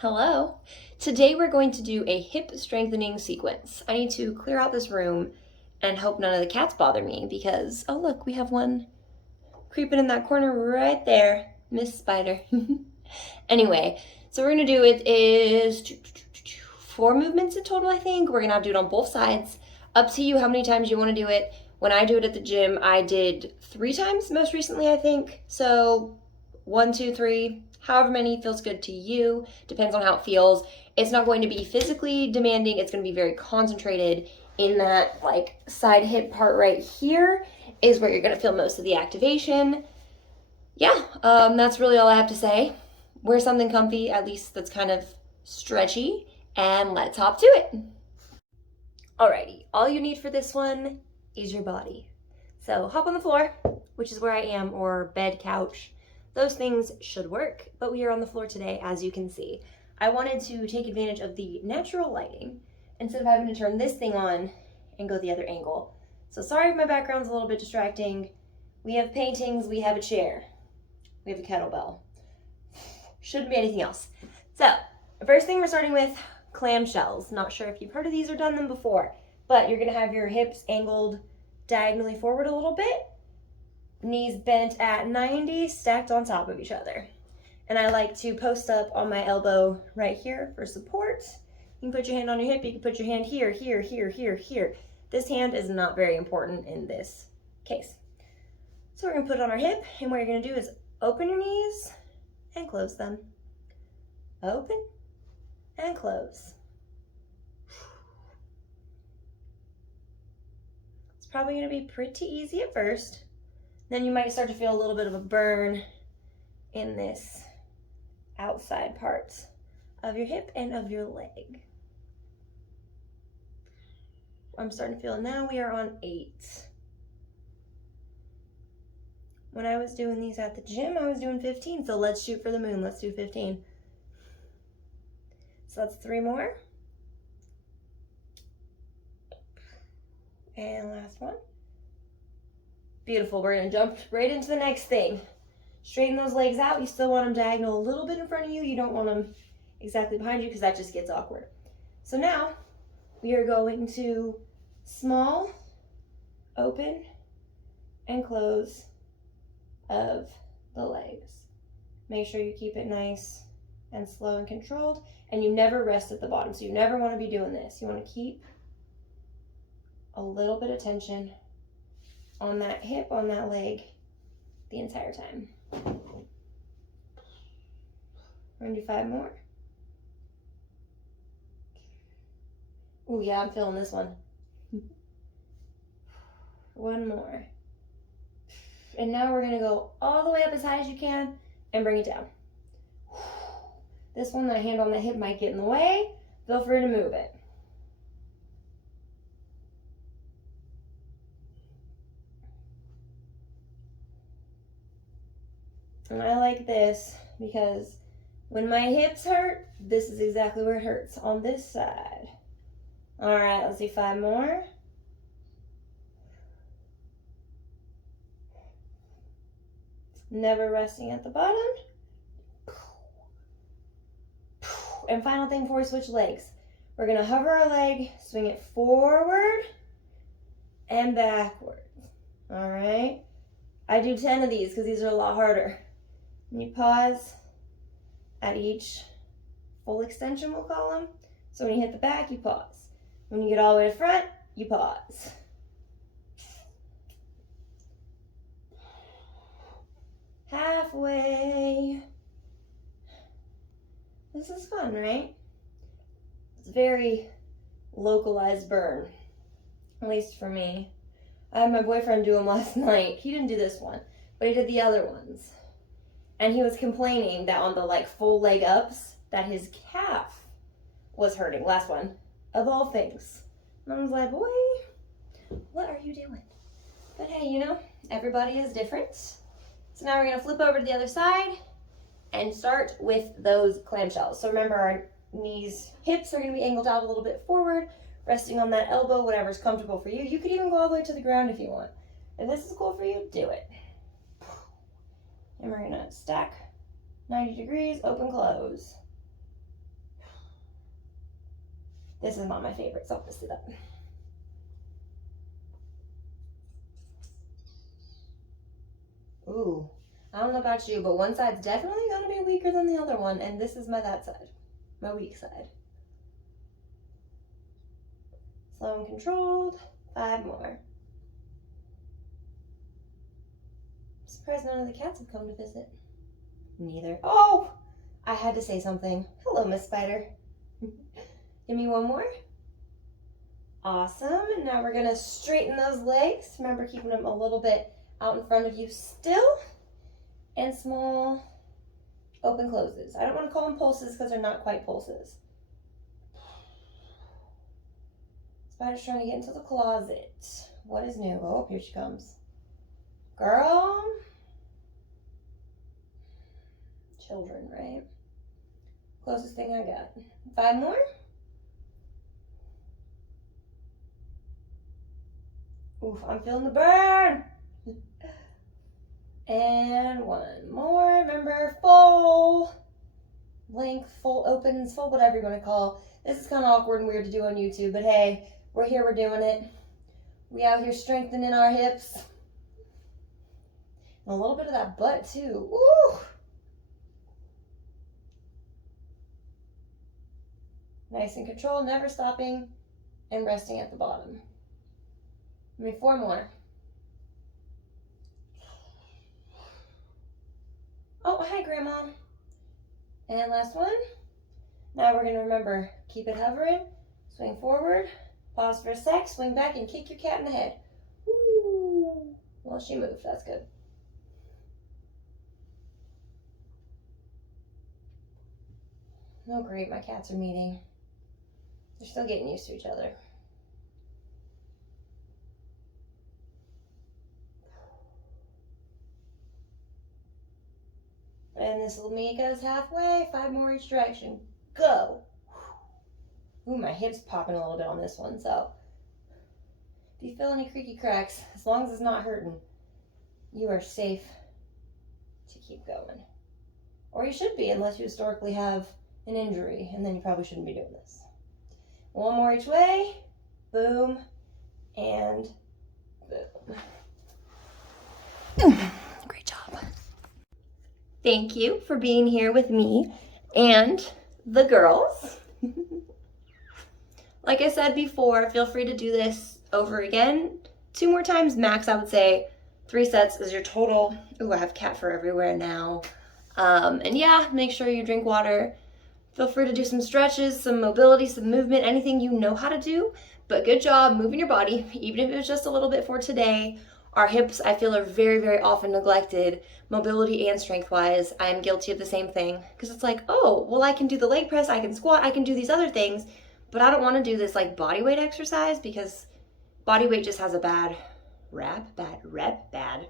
Hello. Today we're going to do a hip strengthening sequence. I need to clear out this room and hope none of the cats bother me because, oh look, we have one creeping in that corner right there. Miss Spider. Anyway, so we're going to do it is 4 movements in total, I think. We're going to have to do it on both sides. Up to you how many times you want to do it. When I do it at the gym, I did 3 times most recently, I think. So 1, 2, 3, however many feels good to you. Depends on how it feels. It's not going to be physically demanding. It's going to be very concentrated in that like side hip part right here is where you're going to feel most of the activation. Yeah, that's really all I have to say. Wear something comfy, at least that's kind of stretchy, and let's hop to it. Alrighty, all you need for this one is your body. So hop on the floor, which is where I am, or bed, couch. Those things should work, but we are on the floor today, as you can see. I wanted to take advantage of the natural lighting instead of having to turn this thing on and go the other angle. So sorry if my background's a little bit distracting. We have paintings, we have a chair, we have a kettlebell. Shouldn't be anything else. So, the first thing we're starting with, clamshells. Not sure if you've heard of these or done them before, but you're gonna have your hips angled diagonally forward a little bit, knees bent at 90, stacked on top of each other. And I like to post up on my elbow right here for support. You can put your hand on your hip, you can put your hand here, here, here, here, here. This hand is not very important in this case. So we're gonna put it on our hip, and what you're gonna do is open your knees and close them. Open and close. It's probably gonna be pretty easy at first. Then you might start to feel a little bit of a burn in this outside part of your hip and of your leg. I'm starting to feel now we are on 8. When I was doing these at the gym, I was doing 15, so let's shoot for the moon. Let's do 15. So that's 3 more. And last one. Beautiful, we're gonna jump right into the next thing. Straighten those legs out. You still want them diagonal a little bit in front of you. You don't want them exactly behind you because that just gets awkward. So now we are going to small, open, and close of the legs. Make sure you keep it nice and slow and controlled, and you never rest at the bottom. So you never want to be doing this. You want to keep a little bit of tension on that hip, on that leg the entire time. We're gonna do 5 more. Oh yeah, I'm feeling this one. 1 more. And now we're gonna go all the way up as high as you can and bring it down. This one, that hand on the hip might get in the way. Feel free to move it. And I like this because when my hips hurt, this is exactly where it hurts, on this side. All right, let's do 5 more. Never resting at the bottom. And final thing before we switch legs. We're gonna hover our leg, swing it forward and backwards. All right? I do 10 of these because these are a lot harder. And you pause at each full extension, we'll call them. So when you hit the back, you pause. When you get all the way to front, you pause. Halfway. This is fun, right? It's a very localized burn, at least for me. I had my boyfriend do them last night. He didn't do this one, but he did the other ones. And he was complaining that on the like full leg ups, that his calf was hurting. Last one, of all things. And I was like, boy, what are you doing? But hey, you know, everybody is different. So now we're gonna flip over to the other side and start with those clamshells. So remember, our knees, hips are gonna be angled out a little bit forward, resting on that elbow, whatever's comfortable for you. You could even go all the way to the ground if you want. If this is cool for you, do it. And we're gonna stack 90 degrees, open, close. This is not my favorite, so I'll just do that. Ooh, I don't know about you, but one side's definitely gonna be weaker than the other one, and this is my that side, my weak side. Slow and controlled, 5 more. I'm surprised none of the cats have come to visit. Neither. Oh, I had to say something. Hello, Miss Spider. Give me one more. Awesome, and now we're gonna straighten those legs. Remember, keeping them a little bit out in front of you still, and small open closes. I don't want to call them pulses because they're not quite pulses. Spider's trying to get into the closet. What is new? Oh, here she comes. Girl. Children, right? Closest thing I got. 5 more. Oof, I'm feeling the burn. And 1 more. Remember, full length, full opens, full whatever you want to call. This is kind of awkward and weird to do on YouTube, but hey, we're here, we're doing it. We out here strengthening our hips. And a little bit of that butt too. Woo! Nice and controlled, never stopping and resting at the bottom. Maybe 4 more. Oh, hi, Grandma. And last one. Now we're going to remember, keep it hovering, swing forward, pause for a sec, swing back, and kick your cat in the head. Ooh. Well, she moved. That's good. Oh, great. My cats are meeting. They're still getting used to each other. And this little Mika's halfway. 5 more each direction. Go. Ooh, my hip's popping a little bit on this one, so if you feel any creaky cracks, as long as it's not hurting, you are safe to keep going. Or you should be, unless you historically have an injury, and then you probably shouldn't be doing this. 1 more each way. Boom. And boom. Great job. Thank you for being here with me and the girls. Like I said before, feel free to do this over again. 2 more times max, I would say. 3 sets is your total. Ooh, I have cat fur everywhere now. And yeah, make sure you drink water. Feel free to do some stretches, some mobility, some movement, anything you know how to do. But good job moving your body, even if it was just a little bit for today. Our hips, I feel, are very, very often neglected, mobility and strength-wise. I am guilty of the same thing. Because it's like, oh, well, I can do the leg press, I can squat, I can do these other things, but I don't want to do this like body weight exercise because body weight just has a bad rap, bad.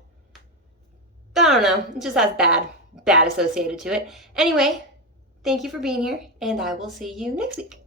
I don't know, it just has bad associated to it. Anyway, thank you for being here, and I will see you next week.